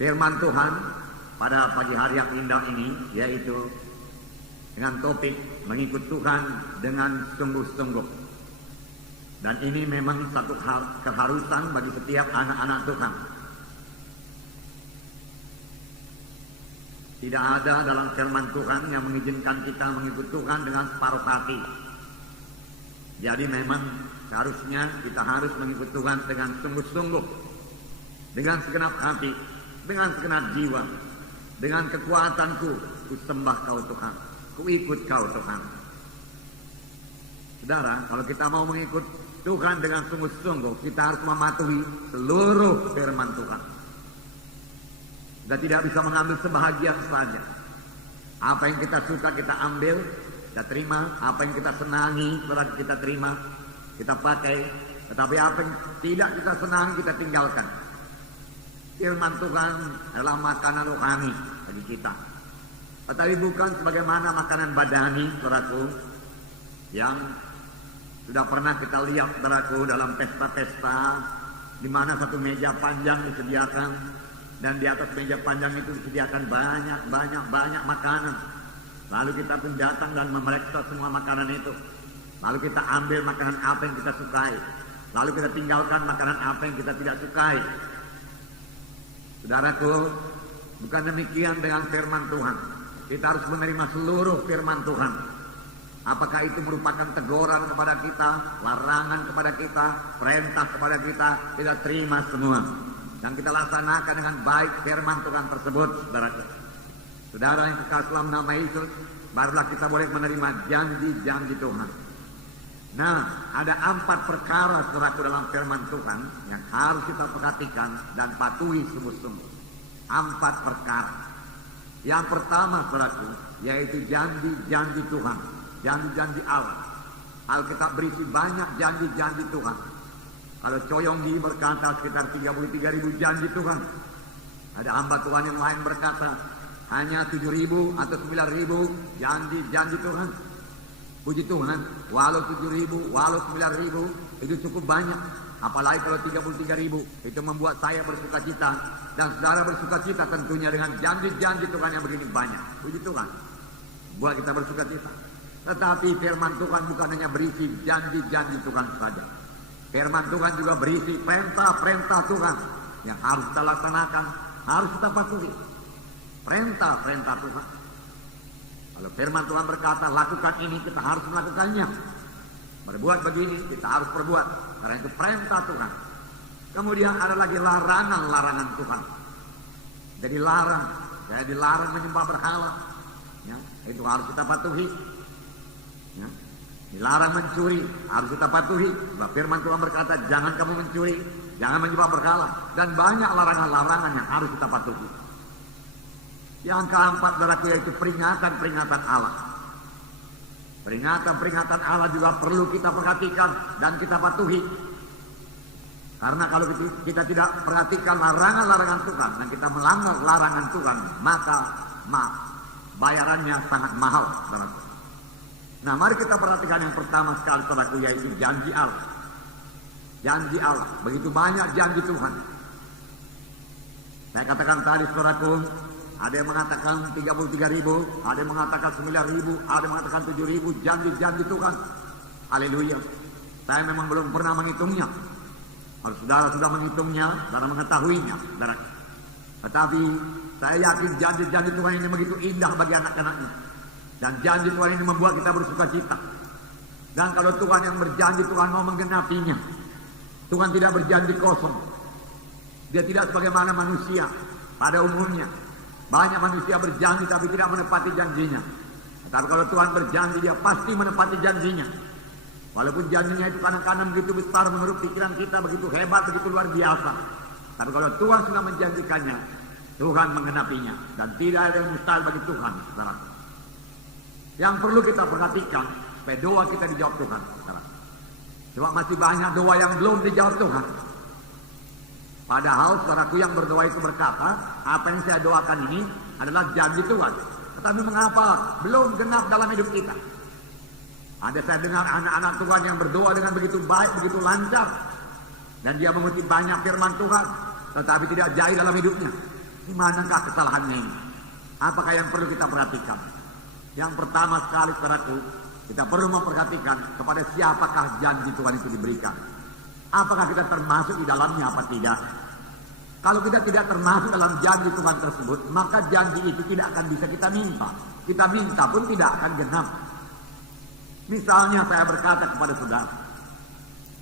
firman Tuhan pada pagi hari yang indah ini, yaitu dengan topik mengikut Tuhan dengan sungguh-sungguh. Dan ini memang satu keharusan bagi setiap anak-anak Tuhan. Tidak ada dalam firman Tuhan yang mengizinkan kita mengikut Tuhan dengan separuh hati. Jadi memang seharusnya kita harus mengikut Tuhan dengan sungguh-sungguh, dengan segenap hati, dengan segenap jiwa, dengan kekuatanku, ku sembah Kau Tuhan, ku ikut Kau Tuhan. Saudara, kalau kita mau mengikut Tuhan dengan sungguh-sungguh, kita harus mematuhi seluruh firman Tuhan. Kita tidak bisa mengambil sebahagian saja. Apa yang kita suka kita ambil, kita terima. Apa yang kita senangi kita terima, kita pakai. Tetapi apa yang tidak kita senangi kita tinggalkan. Firman Tuhan adalah makanan rohani bagi kita. Tetapi bukan sebagaimana makanan badani, saudaraku, yang sudah pernah kita lihat, saudaraku, dalam pesta-pesta di mana satu meja panjang disediakan. Dan di atas meja panjang itu disediakan banyak makanan. Lalu kita pun datang dan memeriksa semua makanan itu. Lalu kita ambil makanan apa yang kita sukai. Lalu kita tinggalkan makanan apa yang kita tidak sukai. Saudaraku, bukan demikian dengan firman Tuhan. Kita harus menerima seluruh firman Tuhan. Apakah itu merupakan teguran kepada kita, larangan kepada kita, perintah kepada kita terima semua. Dan kita laksanakan dengan baik firman Tuhan tersebut, saudaraku. Saudara yang kekasih dalam nama Yesus, barulah kita boleh menerima janji-janji Tuhan. Nah, ada 4 perkara, saudaraku, dalam firman Tuhan yang harus kita perhatikan dan patuhi sungguh-sungguh. 4 perkara. Yang pertama, saudaraku, yaitu janji-janji Tuhan, janji-janji Allah. Alkitab berisi banyak janji-janji Tuhan. Kalau Coyonggi berkata sekitar 33.000 janji Tuhan. Ada hamba Tuhan yang lain berkata hanya 7.000 atau 9.000 janji Tuhan. Puji Tuhan, walau 7.000, walau 9.000 itu cukup banyak. Apalagi kalau 33.000, itu membuat saya bersuka cita. Dan saudara bersuka cita tentunya dengan janji-janji Tuhan yang begini banyak. Puji Tuhan, buat kita bersuka cita. Tetapi firman Tuhan bukan hanya berisi janji-janji Tuhan saja. Firman Tuhan juga berisi perintah-perintah Tuhan yang harus kita laksanakan, harus kita patuhi. Perintah-perintah Tuhan. Kalau firman Tuhan berkata lakukan ini, kita harus melakukannya. Berbuat begini, kita harus berbuat. Karena itu perintah Tuhan. Kemudian ada lagi larangan-larangan Tuhan. Jadi dilarang menyembah berhala. Ya, itu harus kita patuhi. Ya. Dilarang mencuri, harus kita patuhi. Firman Tuhan berkata, jangan kamu mencuri, jangan menyembah berhala. Dan banyak larangan-larangan yang harus kita patuhi. Yang keempat, saudaraku, yaitu peringatan-peringatan Allah. Peringatan-peringatan Allah juga perlu kita perhatikan dan kita patuhi. Karena kalau kita tidak perhatikan larangan-larangan Tuhan dan kita melanggar larangan Tuhan, maka bayarannya sangat mahal, saudaraku. Nah, mari kita perhatikan yang pertama sekali, saudaraku, yaitu janji Allah. Janji Allah, begitu banyak janji Tuhan. Saya katakan tadi, saudaraku, ada yang mengatakan 33.000, ada yang mengatakan 9.000, ada yang mengatakan 7.000 janji-janji Tuhan. Haleluya. Saya memang belum pernah menghitungnya. Kalau saudara sudah menghitungnya, saudara mengetahuinya, saudara. Tetapi saya yakin janji-janji Tuhan ini begitu indah bagi anak-anaknya. Dan janji Tuhan ini membuat kita bersuka cita. Dan kalau Tuhan yang berjanji, Tuhan mau menggenapinya. Tuhan tidak berjanji kosong. Dia tidak sebagaimana manusia pada umumnya. Banyak manusia berjanji tapi tidak menepati janjinya. Tetapi kalau Tuhan berjanji, dia pasti menepati janjinya. Walaupun janjinya itu kadang-kadang begitu besar menurut pikiran kita, begitu hebat, begitu luar biasa. Tapi kalau Tuhan sudah menjanjikannya, Tuhan menggenapinya. Dan tidak ada yang mustahil bagi Tuhan, saudara. Yang perlu kita perhatikan, supaya doa kita dijawab Tuhan, saudara. Cuma masih banyak doa yang belum dijawab Tuhan. Padahal saudaraku yang berdoa itu berkata, apa yang saya doakan ini adalah janji Tuhan. Tetapi mengapa belum genap dalam hidup kita? Ada saya dengar anak-anak Tuhan yang berdoa dengan begitu baik, begitu lancar. Dan dia mengutip banyak firman Tuhan, tetapi tidak jaya dalam hidupnya. Di manakah kesalahannya ini? Apakah yang perlu kita perhatikan? Yang pertama sekali, saudaraku, kita perlu memperhatikan kepada siapakah janji Tuhan itu diberikan. Apakah kita termasuk di dalamnya apa tidak? Kalau kita tidak termasuk dalam janji Tuhan tersebut, maka janji itu tidak akan bisa kita minta. Kita minta pun tidak akan genap. Misalnya saya berkata kepada saudara,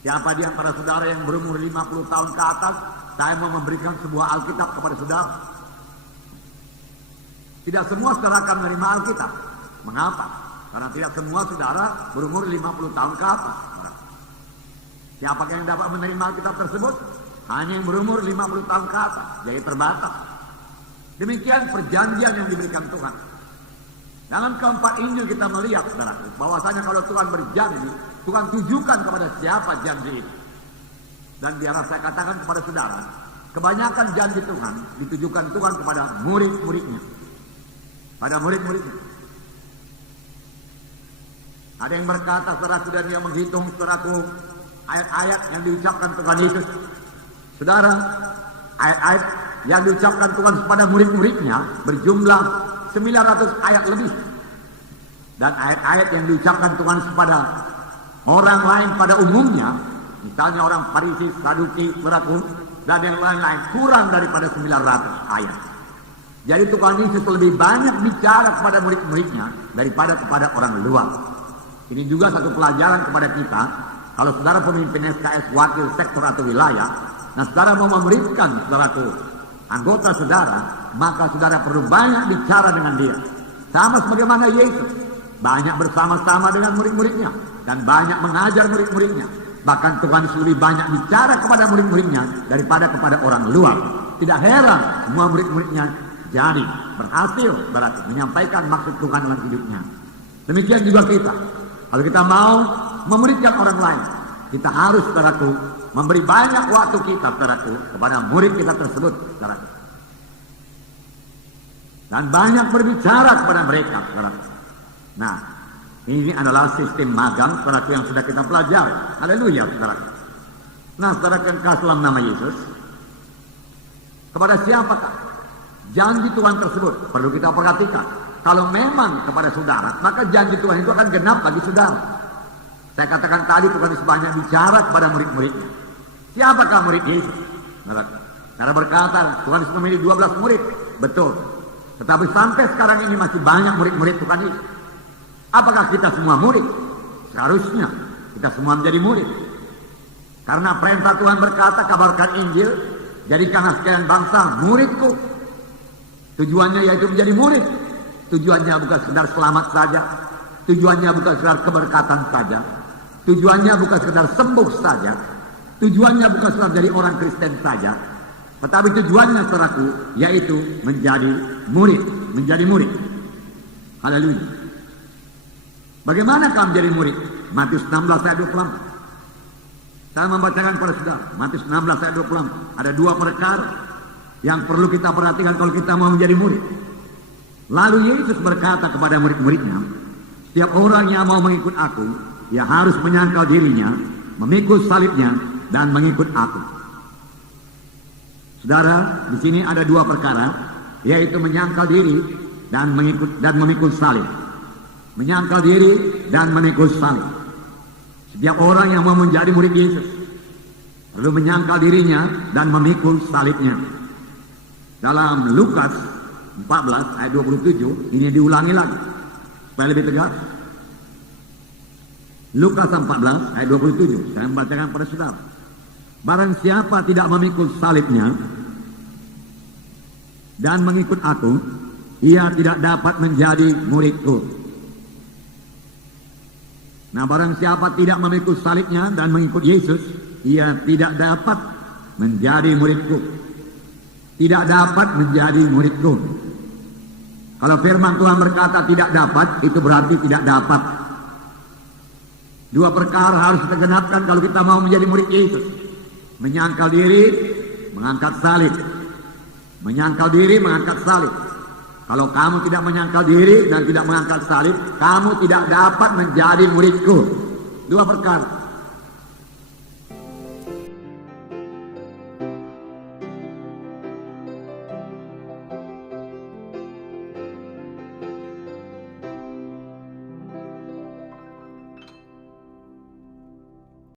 siapa di antara saudara yang berumur 50 tahun ke atas, saya mau memberikan sebuah Alkitab kepada saudara. Tidak semua saudara akan menerima Alkitab. Mengapa? Karena tidak semua saudara berumur 50 tahun ke atas. Siapakah yang dapat menerima Alkitab tersebut? Hanya yang berumur 50 tahun ke atas. Jadi terbatas. Demikian perjanjian yang diberikan Tuhan. Dalam keempat Injil kita melihat, saudara, bahwasanya kalau Tuhan berjanji, Tuhan tujukan kepada siapa janji itu. Dan biar saya katakan kepada saudara, kebanyakan janji Tuhan ditujukan Tuhan kepada murid-muridnya. Pada murid-muridnya. Ada yang berkata, saudaraku, dan dia menghitung, saudaraku, ayat-ayat yang diucapkan Tuhan Yesus. Saudara, ayat-ayat yang diucapkan Tuhan kepada murid-muridnya berjumlah 900 ayat lebih. Dan ayat-ayat yang diucapkan Tuhan kepada orang lain pada umumnya, misalnya orang Farisi, Saduki, saudaraku, dan yang lain-lain, kurang daripada 900 ayat. Jadi Tuhan Yesus lebih banyak bicara kepada murid-muridnya daripada kepada orang luar. Ini juga satu pelajaran kepada kita. Kalau saudara pemimpin SKS, wakil sektor atau wilayah, nah saudara mau memuridkan saudaraku, anggota saudara, maka saudara perlu banyak bicara dengan dia. Sama sebagaimana Yesus, banyak bersama-sama dengan murid-muridnya dan banyak mengajar murid-muridnya. Bahkan Tuhan lebih banyak bicara kepada murid-muridnya daripada kepada orang luar. Tidak heran semua murid-muridnya jadi berhasil berarti menyampaikan maksud Tuhan dalam hidupnya. Demikian juga kita. Kalau kita mau memuridkan orang lain, kita harus, saudaraku, memberi banyak waktu kita, saudaraku, kepada murid kita tersebut, saudaraku. Dan banyak berbicara kepada mereka, saudaraku. Nah, ini adalah sistem magang, saudaraku, yang sudah kita pelajari. Haleluya, saudaraku. Nah, saudaraku yang kasih dalam nama Yesus, kepada siapakah janji Tuhan tersebut? Perlu kita perhatikan. Kalau memang kepada saudara, maka janji Tuhan itu akan genap bagi saudara. Saya katakan tadi Tuhan Yesus banyak bicara kepada murid-muridnya. Siapakah murid Yesus? Cara berkata, Tuhan Yesus memilih 12 murid. Betul. Tetapi sampai sekarang ini masih banyak murid-murid Tuhan Yesus. Apakah kita semua murid? Seharusnya kita semua menjadi murid. Karena perintah Tuhan berkata, kabarkan Injil, jadikanlah sekalian bangsa muridku. Tujuannya yaitu menjadi murid. Tujuannya bukan sekedar selamat saja. Tujuannya bukan sekedar keberkatan saja. Tujuannya bukan sekedar sembuh saja. Tujuannya bukan sekedar jadi orang Kristen saja. Tetapi tujuannya, saudaraku, yaitu menjadi murid. Menjadi murid. Haleluya. Bagaimana kamu menjadi murid? Matius 16 ayat 24. Saya membacakan kepada saudara. Matius 16 ayat 24. Ada dua perkara yang perlu kita perhatikan kalau kita mau menjadi murid. Lalu Yesus berkata kepada murid-muridnya, setiap orang yang mau mengikut aku, ia harus menyangkal dirinya, memikul salibnya, dan mengikut aku. Saudara, di sini ada dua perkara, yaitu menyangkal diri dan memikul salib. Menyangkal diri dan memikul salib. Setiap orang yang mau menjadi murid Yesus perlu menyangkal dirinya dan memikul salibnya. Dalam Lukas 14 ayat 27 ini diulangi lagi supaya lebih tegas. Lukas 14 ayat 27 saya membacakan pada saudara. Barang siapa tidak memikul salibnya dan mengikut aku, ia tidak dapat menjadi muridku. Nah, barang siapa tidak memikul salibnya dan mengikut Yesus, ia tidak dapat menjadi muridku. Tidak dapat menjadi muridku. Kalau firman Tuhan berkata tidak dapat, itu berarti tidak dapat. Dua perkara harus kita genapkan kalau kita mau menjadi murid Yesus. Menyangkal diri, mengangkat salib. Menyangkal diri, mengangkat salib. Kalau kamu tidak menyangkal diri dan tidak mengangkat salib, kamu tidak dapat menjadi muridku. Dua perkara.